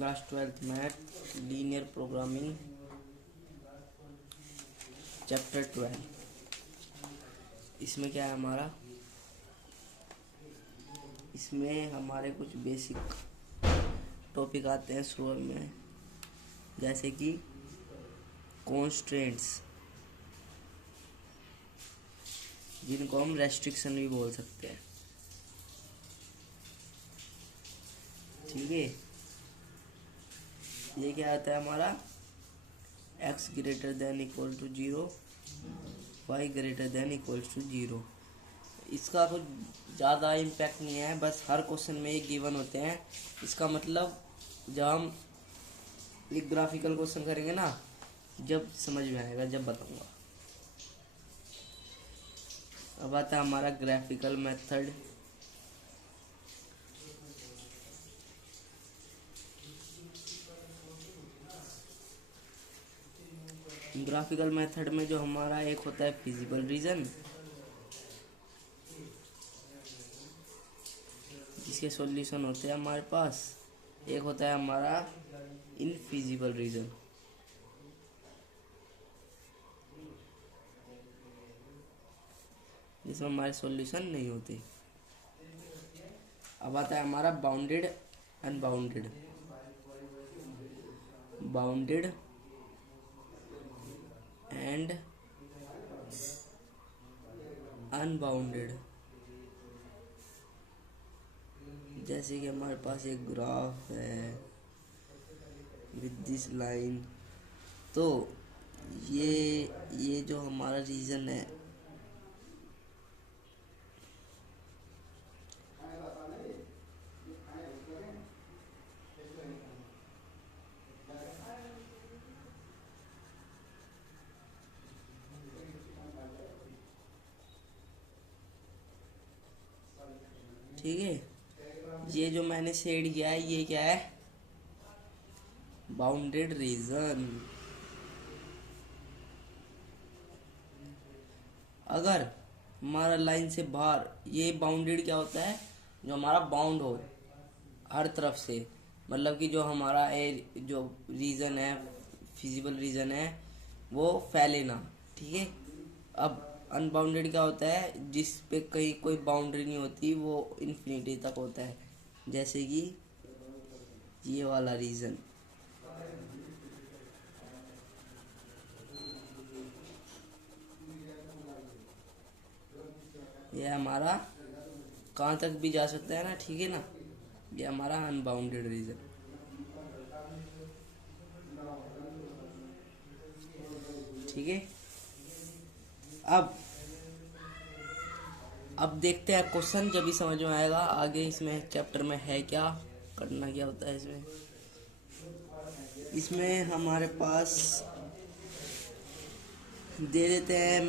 Class 12th math linear programming chapter 12। इसमें क्या है हमारा, इसमें हमारे कुछ बेसिक टॉपिक आते हैं शुरू में, जैसे कि कॉन्स्ट्रेंट्स, जिनको हम रेस्ट्रिक्शन भी बोल सकते हैं। ठीक है, ये क्या आता है हमारा, x greater than equal to 0, y greater than equal to 0। इसका कुछ ज़्यादा इम्पैक्ट नहीं है, बस हर क्वेश्चन में एक गिवन होते हैं। इसका मतलब जब हम एक ग्राफिकल क्वेश्चन करेंगे ना, जब समझ में आएगा, जब बताऊंगा। अब आता है हमारा ग्राफिकल मेथड। ग्राफिकल मेथड में जो हमारा एक होता है फिजिबल रीजन, जिसके सॉल्यूशन होते हैं हमारे पास। एक होता है हमारा इनफिजिबल रीजन, जिसमें हमारे सॉल्यूशन नहीं होते। अब आता है हमारा bounded unbounded. Bounded and unbounded. जैसे कि हमारे पास एक ग्राफ है विद दिस लाइन, तो ये जो हमारा रीजन है, ठीक है, ये जो मैंने शेड किया है, ये क्या है, बाउंडेड रीजन। अगर हमारा लाइन से बाहर, ये बाउंडेड क्या होता है, जो हमारा बाउंड हो हर तरफ से, मतलब कि जो हमारा जो रीजन है, फिजिबल रीजन है, वो फैले ना। ठीक है। अब अनबाउंडेड क्या होता है, जिस पे कहीं कोई बाउंड्री नहीं होती, वो इन्फिनिटी तक होता है, जैसे कि ये वाला रीजन। ये हमारा कहाँ तक भी जा सकता है ना, ठीक है ना, ये हमारा अनबाउंडेड रीजन। ठीक है। अब देखते हैं क्वेश्चन, जब भी समझ में आएगा आगे इसमें चैप्टर में है क्या, करना क्या होता है इसमें। इसमें हमारे पास दे देते हैं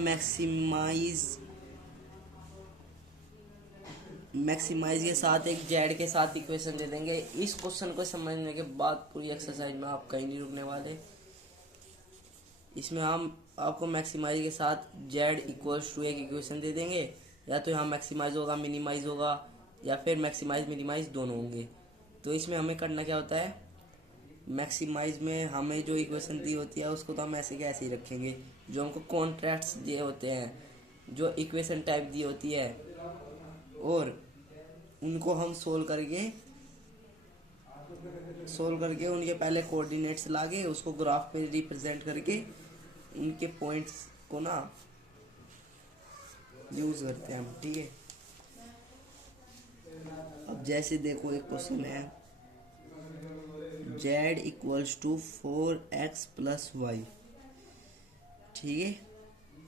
मैक्सिमाइज के साथ एक जेड के साथ इक्वेशन दे देंगे। इस क्वेश्चन को समझने के बाद पूरी एक्सरसाइज में आप कहीं नहीं रुकने वाले। इसमें हम आपको मैक्सिमाइज के साथ जेड इक्वल्स टू एक इक्वेशन दे देंगे, या तो यहाँ मैक्सिमाइज होगा, मिनिमाइज होगा, या फिर मैक्सिमाइज मिनिमाइज दोनों होंगे। तो इसमें हमें करना क्या होता है, मैक्सिमाइज में हमें जो इक्वेशन दी होती है उसको तो हम ऐसे के ऐसे ही रखेंगे। जो हमको कॉन्ट्रैक्ट्स दिए होते हैं, जो इक्वेशन टाइप दी होती है, और उनको हम सोल्व करके उनके पहले कोऑर्डिनेट्स लाके उसको ग्राफ पे रिप्रेजेंट करके उनके पॉइंट्स को ना यूज करते हैं हम। ठीक है। अब जैसे देखो एक क्वेश्चन है, z equals to 4x plus y. ठीक है।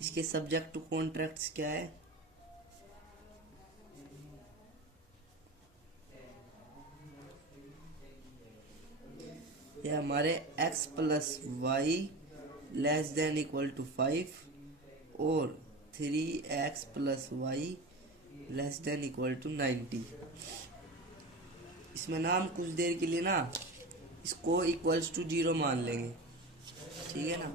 इसके सब्जेक्ट टू कॉन्ट्रैक्ट्स क्या है, ये हमारे x plus y less than equal to 5 और 3x plus y less than equal to 90। इसमें ना हम कुछ देर के लिए ना इसको इक्वल्स टू 0 मान लेंगे। ठीक है ना।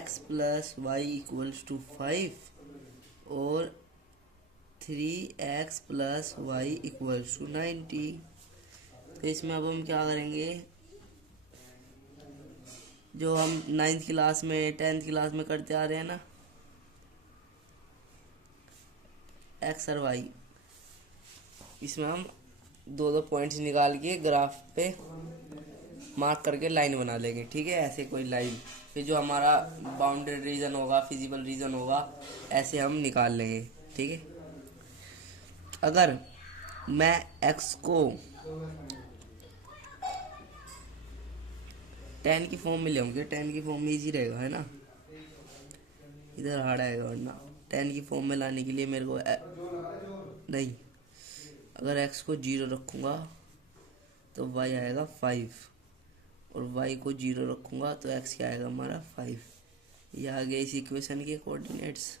x plus y equals to 5 और 3x+y=90। तो इसमें अब हम क्या करेंगे, जो हम 9th क्लास में 10th क्लास में करते आ रहे हैं ना, एक्स और वाई, इसमें हम दो दो पॉइंट्स निकाल के ग्राफ पे मार्क करके लाइन बना लेंगे। ठीक है, ऐसे कोई लाइन, फिर जो हमारा बाउंडेड रीजन होगा, फिजिबल रीजन होगा, ऐसे हम निकाल लेंगे। ठीक है, अगर मैं x को 10 की फॉर्म में ले आऊँगी, 10 की फॉर्म में इजी रहेगा, है ना, इधर हार्ड आएगा, वरना 10 की फॉर्म में लाने के लिए मेरे को नहीं, अगर x को 0 रखूँगा तो y आएगा 5, और y को 0 रखूँगा तो x क्या आएगा हमारा 5। ये आ गया इस इक्वेशन के कोऑर्डिनेट्स।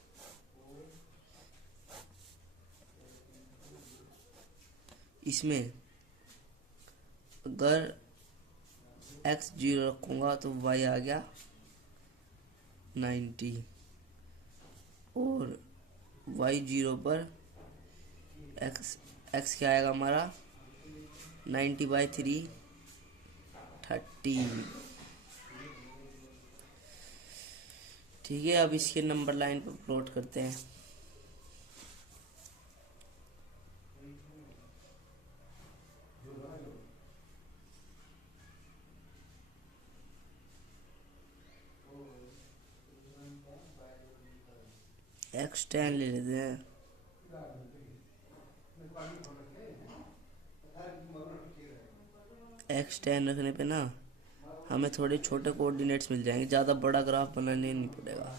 इसमें अगर x 0 रखूँगा तो y आ गया 90, और y 0 पर x क्या आएगा हमारा 90/3 30। ठीक है, अब इसके नंबर लाइन पर प्लॉट करते हैं। x10 ले लेते हैं। x10 रखने पे ना हमें थोड़े छोटे कोऑर्डिनेट्स मिल जाएंगे, ज़्यादा बड़ा ग्राफ बनाने नहीं पड़ेगा।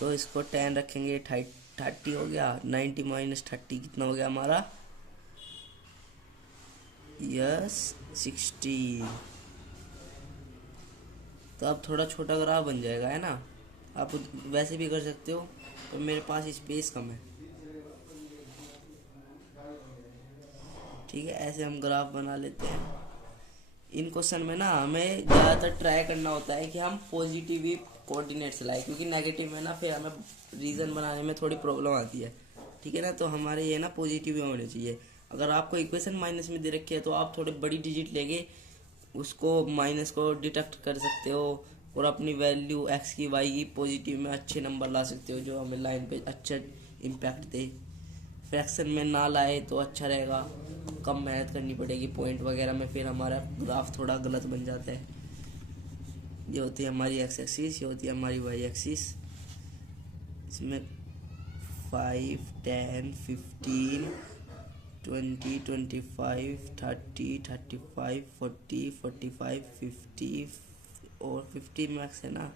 तो इसको 10 रखेंगे, 30 हो गया, 90 - 30 कितना हो गया हमारा, यस 60। तो अब थोड़ा छोटा ग्राफ बन जाएगा, है ना, आप वैसे भी कर सकते हो, तो मेरे पास स्पेस कम है। ठीक है, ऐसे हम ग्राफ बना लेते हैं। इन क्वेश्चन में ना हमें ज़्यादातर ट्राई करना होता है कि हम पॉजिटिव ही कोऑर्डिनेट्स लाए, क्योंकि नेगेटिव में ना फिर हमें रीजन बनाने में थोड़ी प्रॉब्लम आती है। ठीक है ना, तो हमारे ये ना पॉजिटिव ही होने चाहिए। अगर आपको इक्वेशन माइनस में दे रखी है तो आप थोड़े बड़ी डिजिट लेके उसको माइनस को डिटेक्ट कर सकते हो, और अपनी वैल्यू एक्स की वाई की पॉजिटिव में अच्छे नंबर ला सकते हो, जो हमें लाइन पे अच्छा इम्पैक्ट दे। फ्रैक्शन में ना लाए तो अच्छा रहेगा, कम मेहनत करनी पड़ेगी पॉइंट वगैरह में, फिर हमारा ग्राफ थोड़ा गलत बन जाता है। ये होती है हमारी एक्स एक्सिस, ये होती है हमारी वाई एक्सिस। इसमें 5, 10, 15, 20, 25, 30, 35, 40, 45, 50 और 50 मैक्स है ना,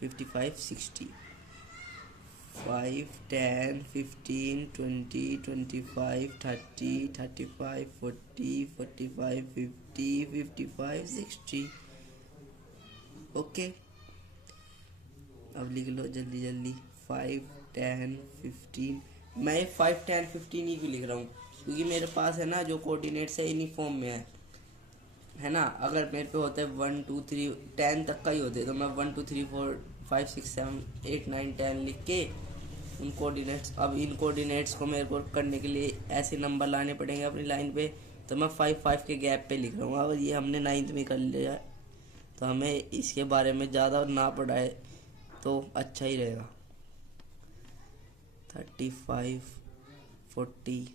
55, 60। 5, 10, 15, 20, 25, 30, 35, 40, 45, 50, 55, 60। ओके, अब लिख लो जल्दी जल्दी। 5, 10, 15। मैं 5, 10, 15 ही क्यों लिख रहा हूँ, क्योंकि मेरे पास है ना जो कोऑर्डिनेट्स है इन्हीं फॉर्म में है ना। अगर मेरे पे होते 1, 2, 3, 10 तक का ही होते तो मैं 1, 2, 3, 4, 5, 6, 7, 8, 9, 10 लिख के उन कोऑर्डिनेट्स, अब इन कोऑर्डिनेट्स को मेरे को करने के लिए ऐसे नंबर लाने पड़ेंगे अपनी लाइन पे, तो मैं 5, 5 के गैप पे लिख रहा हूँ। अब ये हमने 9th में कर लिया, तो हमें इसके बारे में ज़्यादा ना पढ़ाए तो अच्छा ही रहेगा। 35, 40,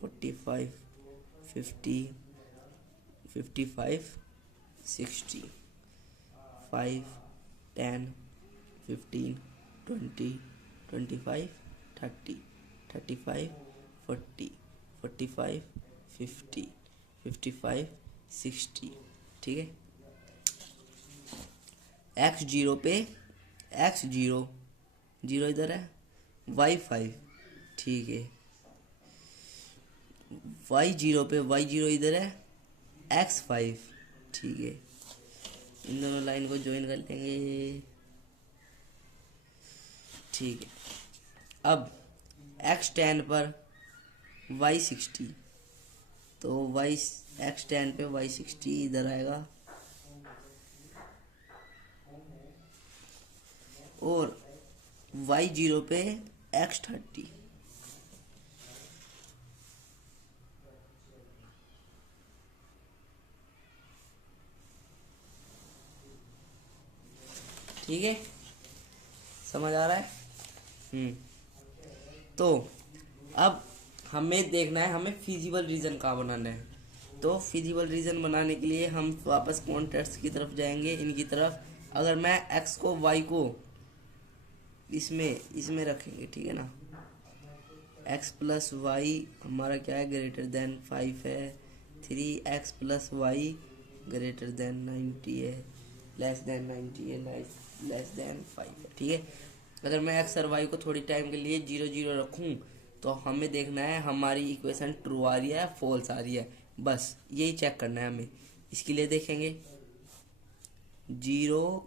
45, 50, 55, 60, 5, 10, 15, 20, 25, 30, 35, 40, 45, 50, 55, 60। ठीक है, x0 पे x0 0 इधर है, y5, ठीक है, y0 पे y0 इधर है, x5, ठीक है, इन दोनों लाइन को ज्वाइन कर लेंगे। ठीक है, अब x10 पर y60, तो x10 पे y60 इधर आएगा, और y0 पे x30, ठीक है, समझ आ रहा है। तो अब हमें देखना है हमें फिजिबल रीजन कहाँ बनाना है। तो फिजिबल रीजन बनाने के लिए हम वापस कॉन्ट्रैक्ट्स की तरफ जाएंगे, इनकी तरफ। अगर मैं x को y को इसमें रखेंगे, ठीक है ना, x प्लस वाई हमारा क्या है, ग्रेटर देन 5 है। 3x plus Y greater than 90 है, लेस देन 90 है, लेस देन 5 है, ठीक है। अगर मैं x और y को थोड़ी टाइम के लिए 0 0 रखूं तो हमें देखना है हमारी इक्वेशन ट्रू आ रही है फॉल्स आ रही है, बस यही चेक करना है हमें। इसके लिए देखेंगे 0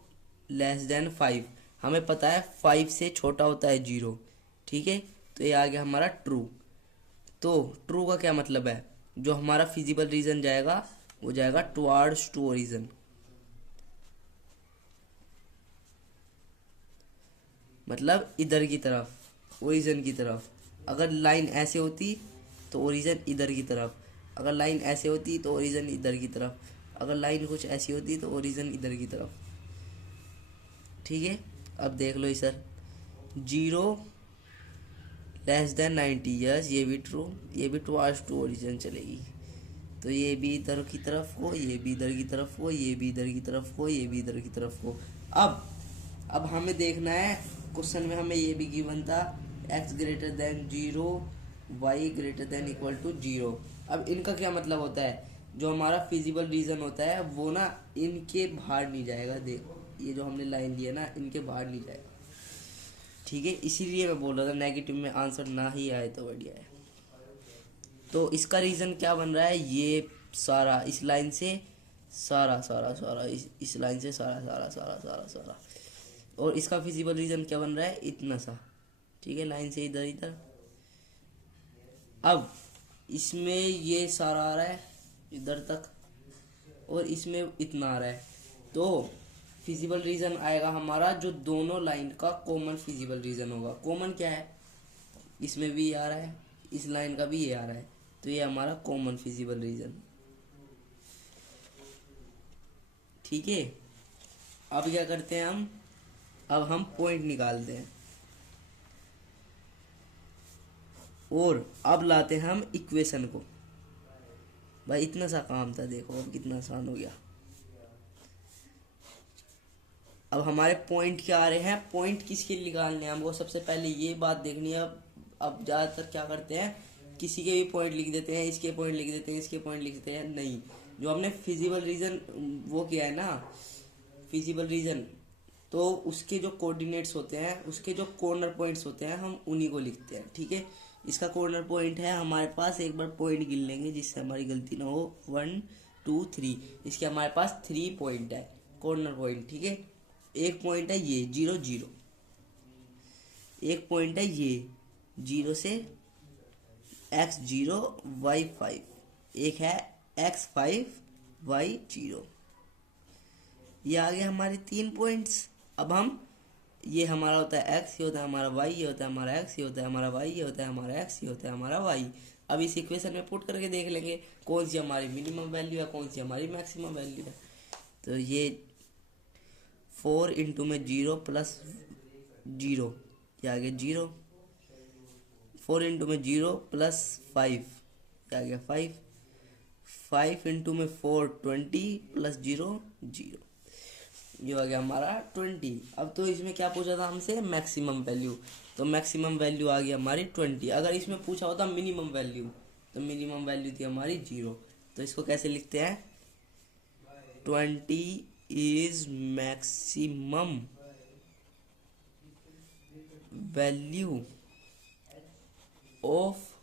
लेस देन 5, हमें पता है 5 से छोटा होता है 0, ठीक है। तो ये आ गया हमारा ट्रू। तो ट्रू का क्या मतलब है, जो हमारा फिजिबल रीजन जाएगा वो जाएगा टुवर्ड्स टू ओरिजिन, मतलब इधर की तरफ, ओरिजिन की तरफ। अगर लाइन ऐसे होती तो ओरिजिन इधर की तरफ, अगर लाइन ऐसे होती तो ओरिजिन इधर की तरफ, अगर लाइन कुछ ऐसी होती तो ओरिजिन इधर की तरफ, ठीक है। अब देख लो सर, 0 लेस देन 90, यस ये भी ट्रू, ये भी टुवर्ड्स टू ओरिजिन चलेगी। तो ये भी इधर की तरफ हो, ये भी इधर की तरफ हो, ये भी इधर की तरफ हो, ये भी इधर की तरफ हो। अब हमें देखना है, क्वेश्चन में हमें ये भी गिवन था x greater than 0, y greater than equal to 0। अब इनका क्या मतलब होता है, जो हमारा फिजिबल रीजन होता है वो ना इनके बाहर नहीं जाएगा। देख ये जो हमने लाइन ली है ना, इनके बाहर नहीं जाएगा, ठीक है। इसीलिए मैं बोल रहा था नेगेटिव में आंसर ना ही आए तो बढ़िया है। तो इसका रीज़न क्या बन रहा है, ये सारा इस लाइन से सारा सारा सारा इस लाइन से सारा सारा सारा सारा सारा, और इसका फिजिबल रीजन क्या बन रहा है, इतना सा, ठीक है, लाइन से इधर इधर। अब इसमें ये सारा आ रहा है इधर तक और इसमें इतना आ रहा है, तो फिजिबल रीजन आएगा हमारा जो दोनों लाइन का कॉमन फिजिबल रीजन होगा। कॉमन क्या है, इसमें भी आ रहा है, इस लाइन का भी ये आ रहा है, तो ये हमारा कॉमन फिजिबल रीजन, ठीक है। अब क्या करते हैं हम, अब हम पॉइंट निकालते हैं और अब लाते हैं हम इक्वेशन को। भाई इतना सा काम था, देखो अब कितना आसान हो गया। अब हमारे पॉइंट क्या आ रहे हैं, पॉइंट किसके निकालने हैं हमको, सबसे पहले ये बात देखनी है। अब ज़्यादातर क्या करते हैं, किसी के भी पॉइंट लिख देते हैं, इसके पॉइंट लिख देते हैं, इसके पॉइंट लिख देते हैं। नहीं, जो हमने फिजिबल रीजन वो किया है ना, फिजिबल रीजन, तो उसके जो कोऑर्डिनेट्स होते हैं, उसके जो कॉर्नर पॉइंट्स होते हैं, हम उन्हीं को लिखते हैं, ठीक है। इसका कॉर्नर पॉइंट है हमारे पास, एक बार पॉइंट गिन लेंगे जिससे हमारी गलती ना हो, 1 2 3, इसके हमारे पास 3 पॉइंट है कॉर्नर पॉइंट, ठीक है। एक पॉइंट है ये 0 0, एक पॉइंट है ये 0 से x0 y5, एक है x5 y0। ये आ गया हमारे 3 पॉइंट्स। अब हम, ये हमारा होता है x, ये होता है हमारा y, ये होता है हमारा x, ये होता है हमारा y, ये होता है हमारा x, ये होता है हमारा y। अब इस इक्वेशन में पुट करके देख लेंगे कौन सी हमारी मिनिमम वैल्यू है, कौन सी हमारी मैक्सिमम वैल्यू है। तो ये 4 इंटू में 0 प्लस 0, ये आ गया 0। 4 इंटू में 0 प्लस 5, ये आ गया 5। 5 इंटू में 4 20 प्लस 0 0, ये आ गया हमारा 20। अब तो इसमें क्या पूछा था हमसे, मैक्सिमम वैल्यू, तो मैक्सिमम वैल्यू आ गई हमारी 20। अगर इसमें पूछा होता मिनिमम वैल्यू, तो मिनिमम वैल्यू थी हमारी 0। तो इसको कैसे लिखते हैं, 20 is maximum value of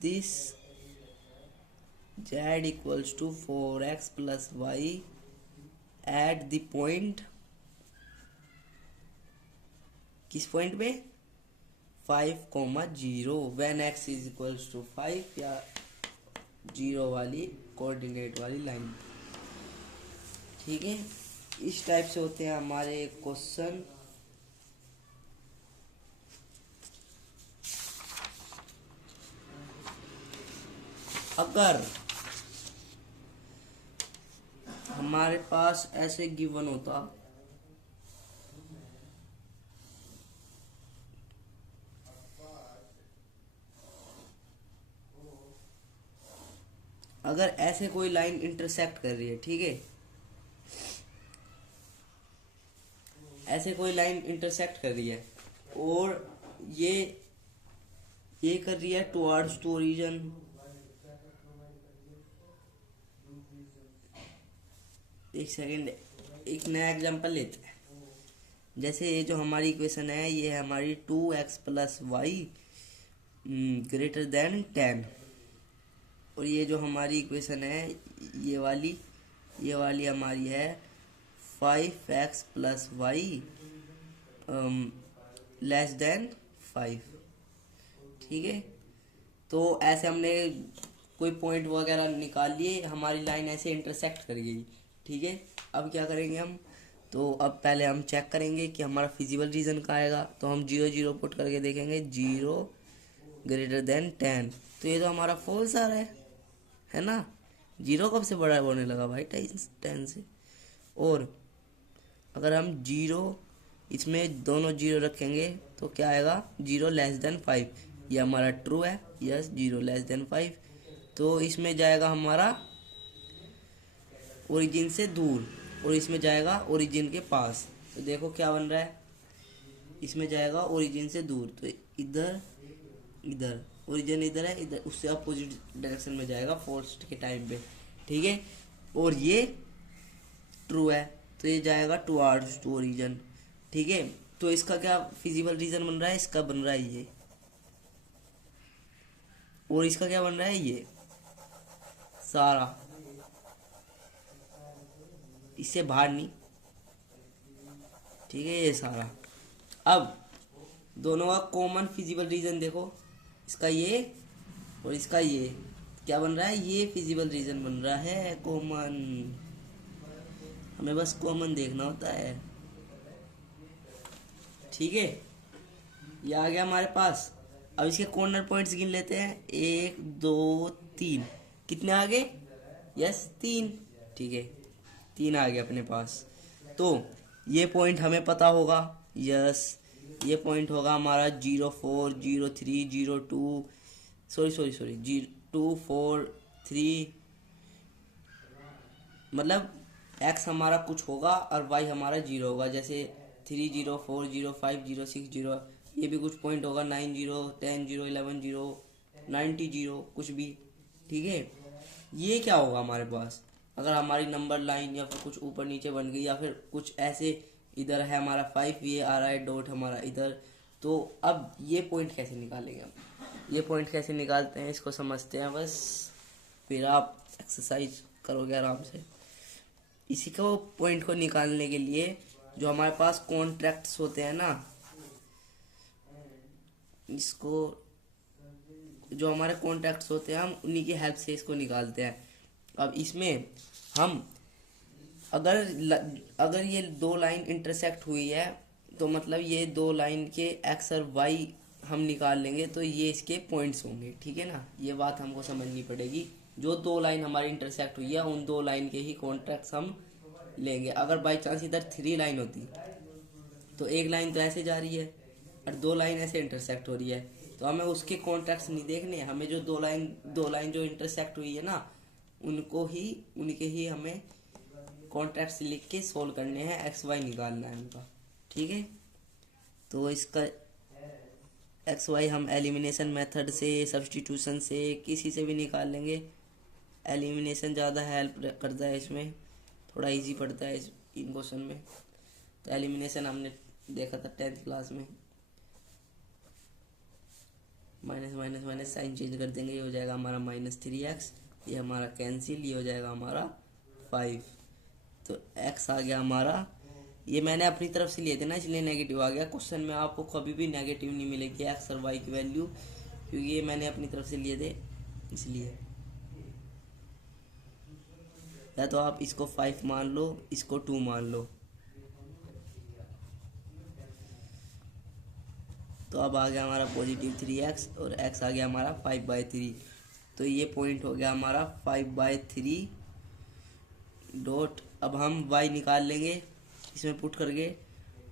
this z equals to 4x plus y at the point, किस पॉइंट पे, 5,0 when x is equals to 5, या 0 वाली कोऑर्डिनेट वाली लाइन, ठीक है। इस टाइप से होते हैं हमारे क्वेश्चन। अगर हमारे पास ऐसे गिवन होता, अगर ऐसे कोई लाइन इंटरसेक्ट कर रही है, ठीक है, ऐसे कोई लाइन इंटरसेक्ट कर रही है और ये कर रही है टुवर्ड्स टू ओरिजिन, एक सेकेंड, एक नया एग्जांपल लेते हैं। जैसे ये जो हमारी इक्वेशन है, ये है हमारी 2x plus Y greater than 10, और ये जो हमारी इक्वेशन है ये वाली हमारी है 5x plus y less then 5, ठीक है। तो ऐसे हमने कोई पॉइंट वगैरह निकाल लिए, हमारी लाइन ऐसे इंटरसेक्ट कर गई, ठीक है। अब क्या करेंगे हम, तो अब पहले हम चेक करेंगे कि हमारा फिजिबल रीजन कहाँ आएगा। तो हम 0 0 पुट करके देखेंगे, 0 ग्रेटर देन 10, तो ये तो हमारा फॉल्स आ रहा है ना। 0 कब से बड़ा होने लगा भाई, 10 से। और अगर हम 0 इसमें दोनों 0 रखेंगे तो क्या आएगा, 0 लेस देन 5, ये हमारा ट्रू है, यस 0 लेस देन 5। तो इसमें जाएगा हमारा ओरिजिन से दूर और इसमें जाएगा ओरिजिन के पास। तो देखो क्या बन रहा है, इसमें जाएगा ओरिजिन से दूर, तो इधर इधर ओरिजिन इधर है, इधर उससे अपोजिट डायरेक्शन में जाएगा फर्स्ट के टाइम पे, ठीक है। और ये ट्रू है तो ये जाएगा टुवर्ड्स टू ओरिजिन, ठीक है। तो इसका क्या फिजिबल रीजन बन रहा है, इसका बन रहा है ये, और इसका क्या बन रहा है ये सारा, इससे बाहर नहीं, ठीक है, ये सारा। अब दोनों का कॉमन फिजिबल रीजन देखो, इसका ये और इसका ये क्या बन रहा है, ये फिजिबल रीजन बन रहा है कॉमन। हमें बस कॉमन देखना होता है, ठीक है। ये आ गया हमारे पास। अब इसके कॉर्नर पॉइंट्स गिन लेते हैं, 1 2 3, कितने आ गए, यस 3, ठीक है, 3 आ गए अपने पास। तो ये पॉइंट हमें पता होगा, यस ये पॉइंट होगा हमारा 0 4 0 3 0 2 सॉरी 2 4 3, मतलब x हमारा कुछ होगा और y हमारा 0 होगा, जैसे 3 0 4 0 5 0 6 0, ये भी कुछ पॉइंट होगा 9 0 10 0 11 0 90 0 कुछ भी, ठीक है। ये क्या होगा हमारे पास, अगर हमारी नंबर लाइन या फिर कुछ ऊपर नीचे बन गई, या फिर कुछ ऐसे इधर है हमारा 5, ये आ रहा है डॉट हमारा इधर, तो अब ये पॉइंट कैसे निकालेंगे हम, ये पॉइंट कैसे निकालते हैं इसको समझते हैं बस, फिर आप एक्सरसाइज करोगे आराम से। इसी को पॉइंट को निकालने के लिए जो हमारे पास कॉन्ट्रैक्ट्स होते हैं ना, इसको जो हमारे कॉन्ट्रैक्ट्स होते हैं हम उन्हीं की हेल्प से इसको निकालते हैं। अब इसमें हम अगर ये 2 लाइन इंटरसेक्ट हुई है, तो मतलब ये 2 लाइन के एक्स और वाई हम निकाल लेंगे, तो ये इसके पॉइंट्स होंगे, ठीक है ना। ये बात हमको समझनी पड़ेगी, जो 2 लाइन हमारी इंटरसेक्ट हुई है उन 2 लाइन के ही कॉन्ट्रैक्ट्स हम लेंगे। अगर बाई चांस इधर 3 लाइन होती तो एक लाइन तो ऐसे जा रही है और 2 लाइन ऐसे इंटरसेक्ट हो रही है, तो हमें उसके कॉन्ट्रैक्ट्स नहीं देखने, हमें जो 2 लाइन जो इंटरसेक्ट हुई है ना, उनके ही हमें कॉन्ट्रैक्ट्स लिख के सोल्व करने हैं, एक्स वाई निकालना है उनका, ठीक है। तो इसका एक्स वाई हम एलिमिनेशन मेथड से, सब्स्टिट्यूशन से, किसी से भी निकाल लेंगे। एलिमिनेशन ज़्यादा हेल्प करता है इसमें, थोड़ा इजी पड़ता है इन क्वेश्चन में। तो एलिमिनेशन हमने देखा था 10th क्लास में, minus minus minus sign change कर देंगे, ये हो जाएगा हमारा -3x, ये हमारा कैंसिल, ये हो जाएगा हमारा 5। तो x आ गया हमारा, ये मैंने अपनी तरफ से लिए थे ना इसलिए नेगेटिव आ गया। क्वेश्चन में आपको कभी भी नेगेटिव नहीं मिलेगी x और y की वैल्यू, क्योंकि ये मैंने अपनी तरफ से लिए थे इसलिए। या तो आप इसको 5 मान लो, इसको 2 मान लो। तो अब आ गया हमारा पॉजिटिव 3x और x आ गया हमारा 5/3। तो ये पॉइंट हो गया हमारा 5/3 डॉट अब हम y निकाल लेंगे इसमें पुट करके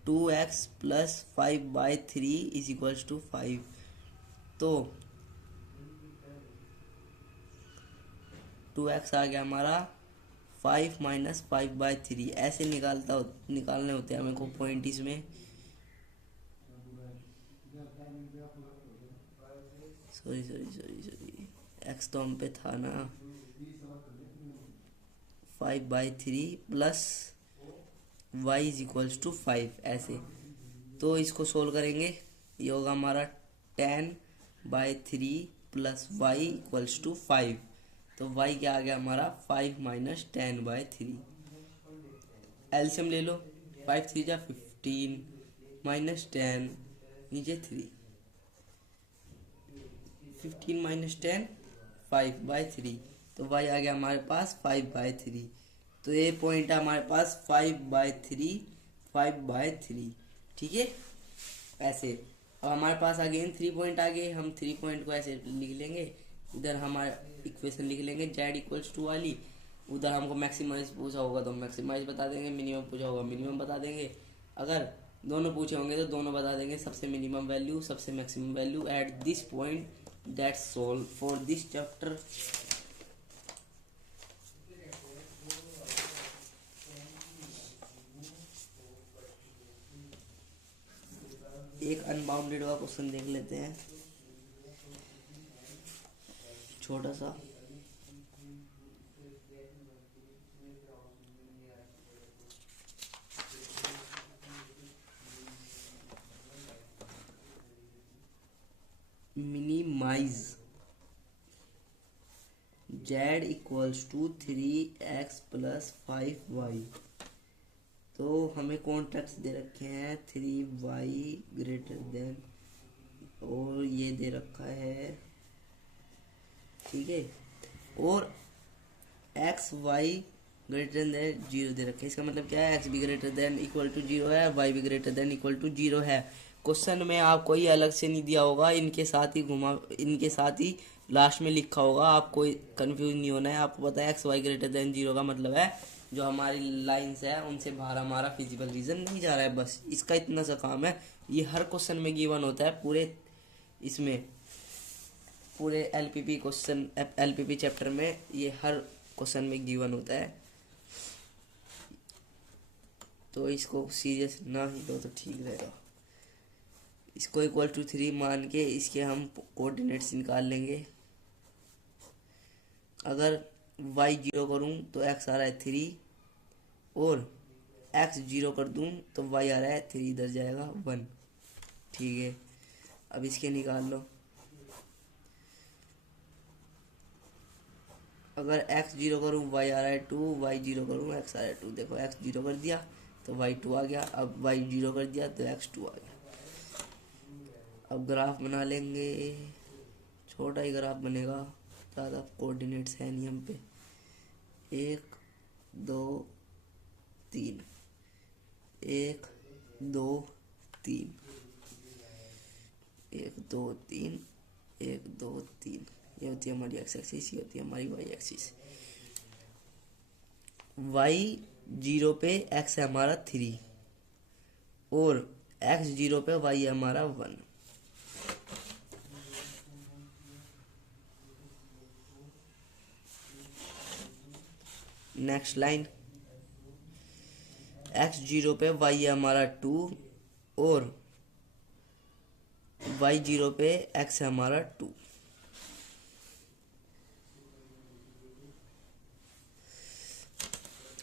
2x plus 5/3 is equals to 5। तो 2x आ गया हमारा 5 माइनस 5/3। ऐसे निकालने होते हैं हमें को पॉइंट इसमें। सॉरी x तो हम पे था ना। 5/3 plus y is equals to 5 ऐसे। तो इसको सोल्व करेंगे, ये होगा हमारा 10/3 प्लस y इक्वल्स टू 5। तो y क्या आ गया हमारा 5 माइनस 10/3। एलसीएम ले लो, 5 3 जा 15 माइनस 10 नीचे 3, 15 माइनस 10 5/3। तो y आ गया हमारे पास 5/3। तो ये पॉइंट है हमारे पास 5/3। ठीक है ऐसे। अब हमारे पास अगेन 3 पॉइंट आ गए। हम 3 पॉइंट को ऐसे लिख लेंगे, इधर हमारा इक्वेशन लिख लेंगे z इक्वल्स टू वाली। उधर हमको मैक्सिमाइज पूछा होगा तो मैक्सिमाइज बता देंगे, मिनिमम पूछा होगा मिनिमम बता देंगे। अगर दोनों पूछे होंगे तो दोनों बता देंगे, सबसे मिनिमम वैल्यू सबसे maximum value at this point. That's all for this chapter. एक अनबाउंडेड का क्वेश्चन देख लेते हैं, छोटा सा। Minimize z equals to 3x plus 5y। तो हमें कॉन्ट्रैक्ट्स दे रखे हैं 3y ग्रेटर देन, और ये दे रखा है, ठीक है, और एक्स वाई ग्रेटर देन 0 दे रखे हैं। इसका मतलब क्या है, एक्स भी ग्रेटर देन इक्वल टू 0 है, वाई भी ग्रेटर देन इक्वल टू 0 है। क्वेश्चन में आपको ये अलग से नहीं दिया होगा, इनके साथ ही लास्ट में लिखा होगा। आप कोई कंफ्यूज नहीं होना है। आपको पता है एक्स वाई ग्रेटर देन 0 का मतलब है जो हमारी लाइंस है उनसे बाहर हमारा फिजिबल रीजन नहीं जा रहा है। बस इसका इतना सा काम है। ये हर क्वेश्चन में गिवन होता है, पूरे एलपीपी चैप्टर में ये हर क्वेश्चन में गिवन होता है। तो इसको सीरियस ना ही लो तो ठीक रहेगा। इसको इक्वल टू 3 मान के इसके हम कोऑर्डिनेट्स निकाल लेंगे। अगर y 0 करूँ तो x आ रहा है 3, और x 0 कर दूँ तो y आ रहा है 3, इधर जाएगा 1। ठीक है, अब इसके निकाल लो। अगर x 0 करूँ y आ रहा है 2, y 0 करूँ x आ रहा है 2। देखो x 0 कर दिया तो y 2 आ गया, अब y 0 कर दिया तो x 2 आ गया। अब ग्राफ बना लेंगे, छोटा ही ग्राफ बनेगा, ज़्यादा कोऑर्डिनेट्स है नहीं हम पे। 1 2 3, 1 2 3, 1 2 3, 1 2 3। ये होती है हमारी एक्स एक्सिस, ये होती है हमारी वाई एक्सिस। y 0 पे x है हमारा 3, और x 0 पे y है हमारा 1। नेक्स्ट लाइन, x 0 पे y है हमारा 2, और y 0 पे x है हमारा 2।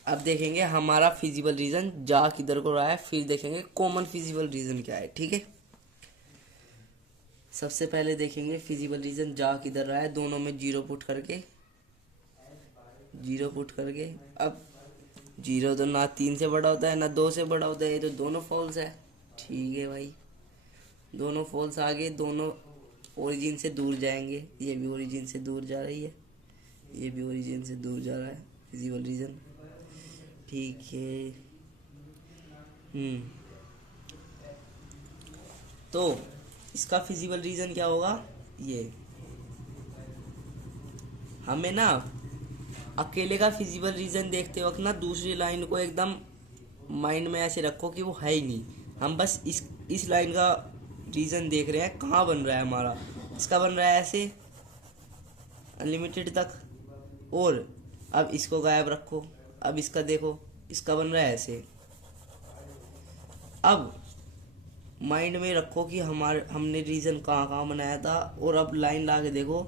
अब देखेंगे हमारा फिजिबल रीजन जा किधर को रहा है, फिर देखेंगे कॉमन फिजिबल रीजन क्या है। ठीक है, सबसे पहले देखेंगे फिजिबल रीजन जा किधर रहा है। दोनों में 0 पुट करके, 0 पुट करके। अब 0 तो ना 3 से बड़ा होता है ना 2 से बड़ा होता है, ये तो दोनों फॉल्स है। ठीक है भाई, दोनों फॉल्स आ गए, दोनों ओरिजिन से दूर जाएंगे। ये भी ओरिजिन से दूर जा रही है, ये भी ओरिजिन से दूर जा रहा है फिजिबल रीजन। ठीक है, तो इसका फिजिबल रीजन क्या होगा, ये हमें ना अकेले का फिजिबल रीजन देखते वक्त ना दूसरी लाइन को एकदम माइंड में ऐसे रखो कि वो है ही नहीं। हम बस इस लाइन का रीजन देख रहे हैं, कहाँ बन रहा है हमारा। इसका बन रहा है ऐसे अनलिमिटेड तक, और अब इसको गायब रखो। अब इसका देखो, इसका बन रहा है ऐसे। अब माइंड में रखो कि हमने रीजन कहाँ कहाँ बनाया था, और अब लाइन ला के देखो,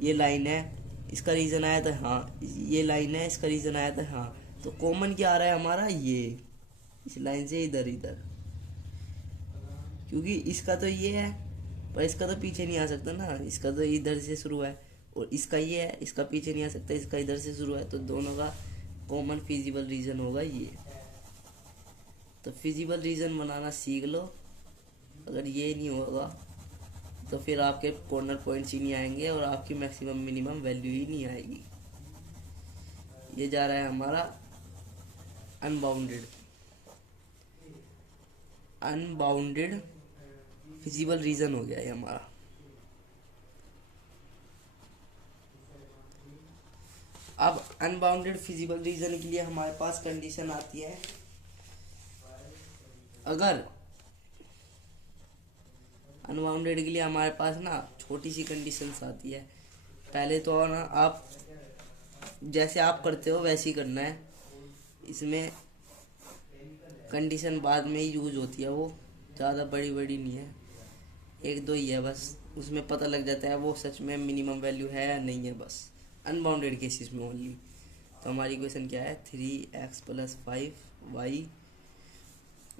ये लाइन है, इसका रीजन आया था हाँ, ये लाइन है, इसका रीजन आया था हाँ। तो कॉमन क्या आ रहा है हमारा, ये इस लाइन से इधर इधर, क्योंकि इसका तो ये है पर इसका तो पीछे नहीं आ सकता ना, इसका तो इधर से शुरू है, और इसका ये है, इसका पीछे नहीं आ सकता, इसका इधर से शुरू है, तो दोनों का कॉमन फिजिबल रीजन होगा ये। तो फिजिबल रीजन बनाना सीख लो। अगर ये नहीं होगा तो फिर आपके कॉर्नर पॉइंट्स ही नहीं आएंगे और आपकी मैक्सिमम मिनिमम वैल्यू ही नहीं आएगी। ये जा रहा है हमारा अनबाउंडेड फिजिबल रीजन हो गया ये हमारा। अब अनबाउंडेड फिजिबल रीजन के लिए हमारे पास कंडीशन आती है, अगर अनबाउंडेड के लिए हमारे पास ना छोटी सी कंडीशंस आती है। पहले तो ना आप जैसे आप करते हो वैसे ही करना है, इसमें कंडीशन बाद में ही यूज होती है, वो ज़्यादा बड़ी बड़ी नहीं है, एक दो ही है बस, उसमें पता लग जाता है वो सच में मिनिमम वैल्यू है या नहीं है, बस अनबाउंडेड केसेस में ओनली। तो हमारी इक्वेशन क्या है, 3x + 5y,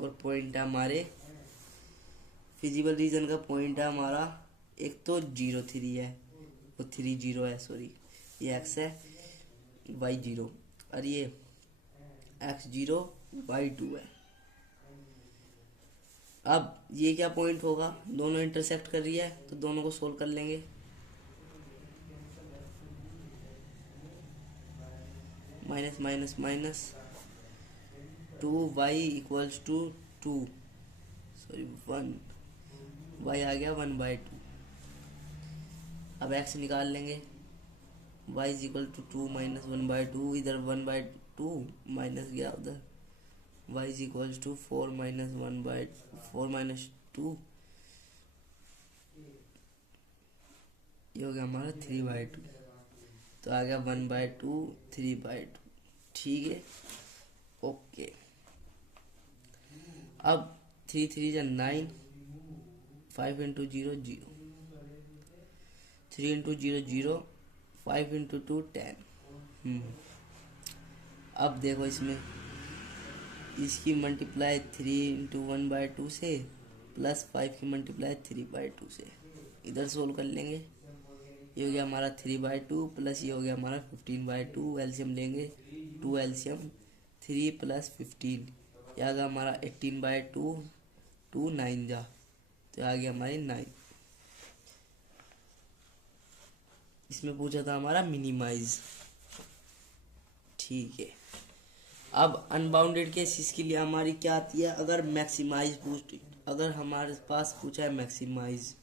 और पॉइंट है हमारे फिजिबल रीजन का पॉइंट है हमारा, एक तो 0 3 है, वो 3 0 है, सॉरी ये x है, y 0, और ये x 0 y 2 है। अब ये क्या पॉइंट होगा, दोनों इंटरसेक्ट कर रही है तो दोनों को सोल्व कर लेंगे। Minus minus minus 2y = 2, sorry 1, y आ गया 1/2। अब x निकाल लेंगे, y = 2 - 1/2, इधर 1/2 माइनस गया उधर, y = 4 - 2, ये हो गया हमारा 3/2, तो आ गया 1/2 3/2। ठीक है, ओके। अब 3 3 = 9, 5 × 0 0, 3 × 0 0, 5 × 2 10। अब देखो इसमें इसकी मल्टीप्लाई 3 × 1/2 से प्लस 5 की मल्टीप्लाई 3/2 से, इधर सोल्व कर लेंगे। ये हो गया हमारा 3/2 प्लस ये हो गया हमारा 15/2, एलसीएम लेंगे 2 एलसीएम 3 + 15, ये आ गया हमारा 18/2, 2 9 जा, तो आ गया हमारी 9। इसमें पूछा था हमारा मिनिमाइज। ठीक है, अब अनबाउंडेड केसेस के लिए हमारी क्या आती है, अगर मैक्सिमाइज अगर हमारे पास पूछा है मैक्सिमाइज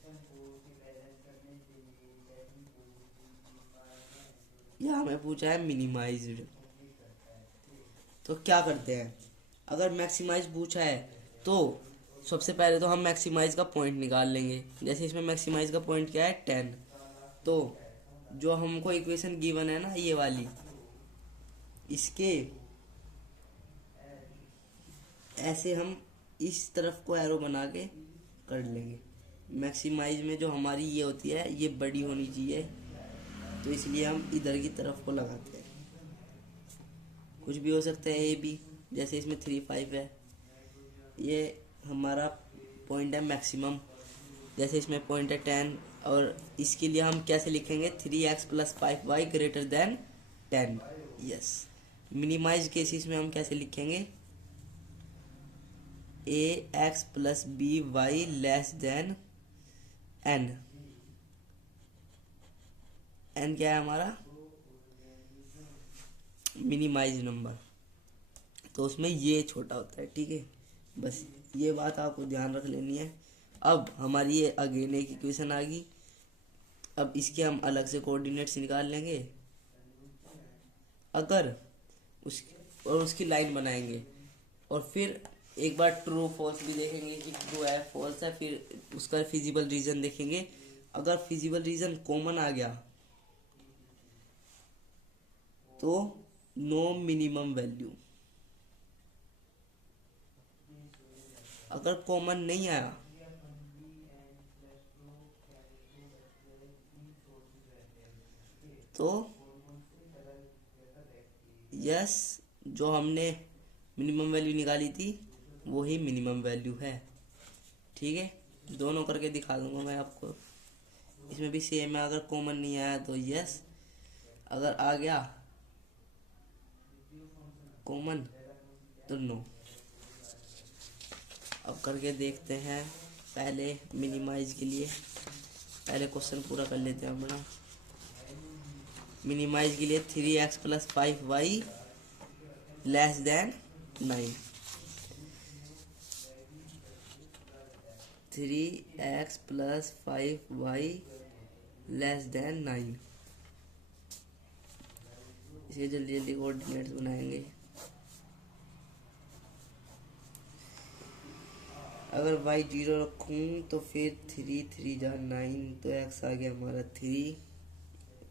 या हमें पूछा है मिनिमाइज्ड, तो क्या करते हैं। अगर मैक्सिमाइज पूछा है तो सबसे पहले तो हम मैक्सिमाइज का पॉइंट निकाल लेंगे। जैसे इसमें मैक्सिमाइज का पॉइंट क्या है 10, तो जो हमको इक्वेशन गिवन है ना ये वाली, इसके ऐसे हम इस तरफ को एरो बना के कर लेंगे। मैक्सिमाइज में जो हमारी ये होती है ये बड़ी होनी चाहिए, तो इसलिए हम इधर की तरफ को लगाते हैं। कुछ भी हो सकता है ए बी, जैसे इसमें 3 5 है, ये हमारा पॉइंट है मैक्सिमम। जैसे इसमें पॉइंट है 10, और इसके लिए हम कैसे लिखेंगे, 3x + 5y > 10। Yes, minimise cases में हम कैसे लिखेंगे, ax + by n। n क्या है हमारा, मिनिमाइज नंबर, तो उसमें ये छोटा होता है। ठीक है, बस ये बात आपको ध्यान रख लेनी है। अब हमारी ये अगेन एक इक्वेशन आ गई, अब इसके हम अलग से कोऑर्डिनेट्स निकाल लेंगे। अगर उस और उसकी लाइन बनाएंगे और फिर एक बार ट्रू फॉल्स भी देखेंगे कि ट्रू है फॉल्स है, फिर उसका फिजिबल रीजन देखेंगे। अगर फिजिबल रीजन कॉमन आ गया तो नो मिनिमम वैल्यू। अगर कॉमन नहीं आया तो यस, जो हमने मिनिमम वैल्यू निकाली थी वो ही मिनिमम वैल्यू है। ठीक है, दोनों करके दिखा दूंगा मैं आपको। इसमें भी सेम है, अगर कॉमन नहीं आया तो यस, अगर आ गया कॉमन तो नो। अब करके देखते हैं। पहले मिनिमाइज के लिए पहले क्वेश्चन पूरा कर लेते हैं अपना। मिनिमाइज के लिए 3x + 5y <9। 3x + 5y <9। इसे जल्दी जल्दी कोऑर्डिनेट्स बनाएंगे। अगर y 0 रखूँ तो फिर 3 3 जा 9, तो x आ गया हमारा 3,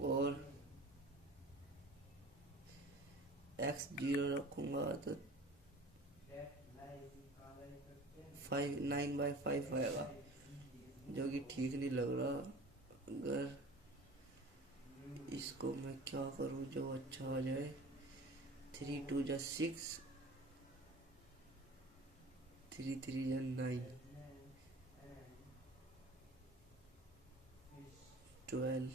और x 0 रखूँगा तो 9/5 आएगा, जो कि ठीक नहीं लग रहा। अगर इसको मैं क्या करूँ जो अच्छा आ जाए। 3 2 जा 6, 3 3 जा 9, 12,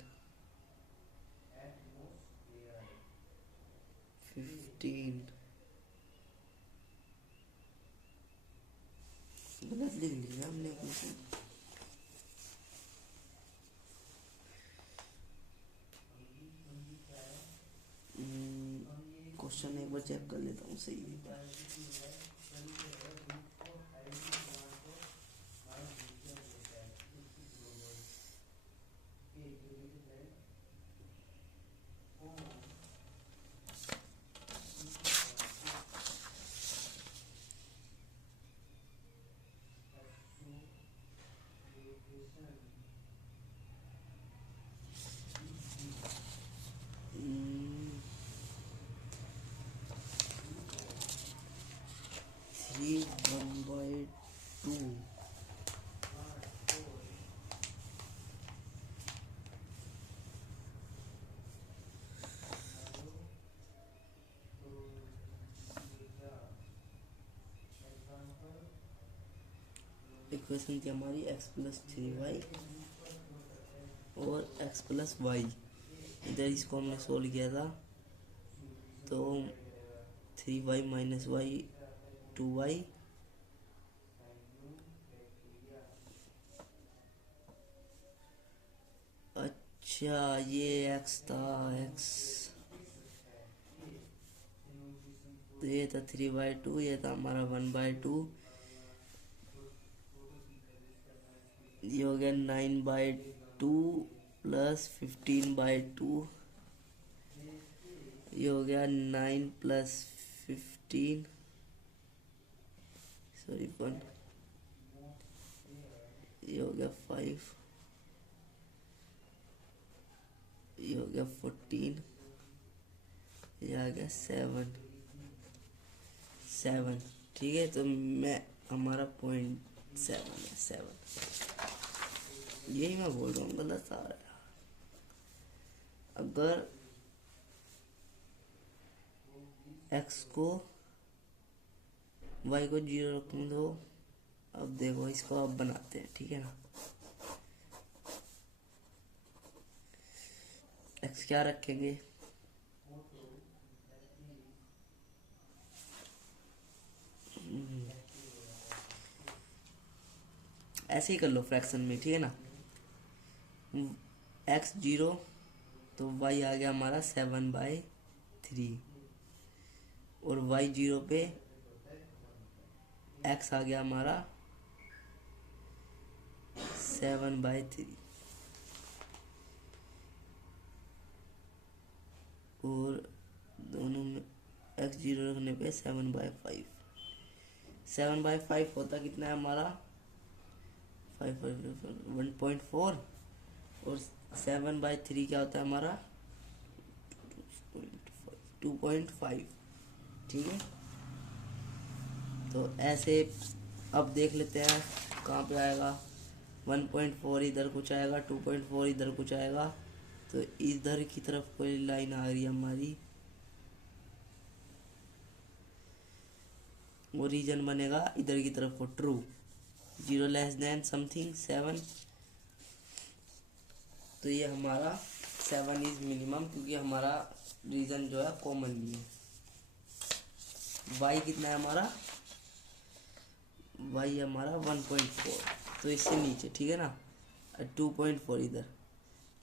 15। गलत लिख लिया हमने कुछ। क्वेश्चन एक बार चेक कर लेता हूँ सही है क्या। थ्री 1/2 इक्वेशन थी हमारी x + 3y और x + y। इधर इसको हमने सोल्व किया था तो 3y - y 2y, अच्छा ये x था, x तो ये था 3/2, ये था हमारा 1/2, ये हो गया 9/2 + 15/2, ये हो गया 9 + 15, सॉरी 1, ये हो गया 5, ये हो गया 14, ये आ गया 7। ठीक है, तो मैं हमारा पॉइंट 7 है, 7। यही मैं बोल रहा हूँ, गलत आ रहा है। अगर x को y को 0 रखने दो। अब देखो इसको अब बनाते हैं, ठीक है ना। x क्या रखेंगे, ऐसे ही कर लो फ्रैक्शन में, ठीक है ना। x 0 तो y आ गया हमारा 7/3, और y 0 पे x आ गया हमारा 7/3, और दोनों में x 0 रखने पे 7/5, 7/5 होता कितना है हमारा 1.4, और 7/3 क्या होता है हमारा 2.5। ठीक है, तो ऐसे अब देख लेते हैं कहाँ पे आएगा। 1.4 इधर कुछ आएगा, 2.4 इधर कुछ आएगा, तो इधर की तरफ कोई लाइन आ रही है हमारी, वो रीजन बनेगा इधर की तरफ को ट्रू, 0 लेस देन समथिंग 7, तो ये हमारा 7 इज मिनिमम, क्योंकि हमारा रीजन जो है कॉमन नहीं है। y कितना है हमारा, y हमारा 1.4, तो इससे नीचे, ठीक है ना, 2.4 इधर,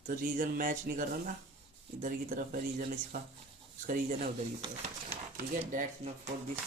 तो रीजन मैच नहीं कर रहा ना, इधर की तरफ है रीजन इसका, उसका रीजन है उधर की तरफ। ठीक है, दैट्स इनफ फॉर दिस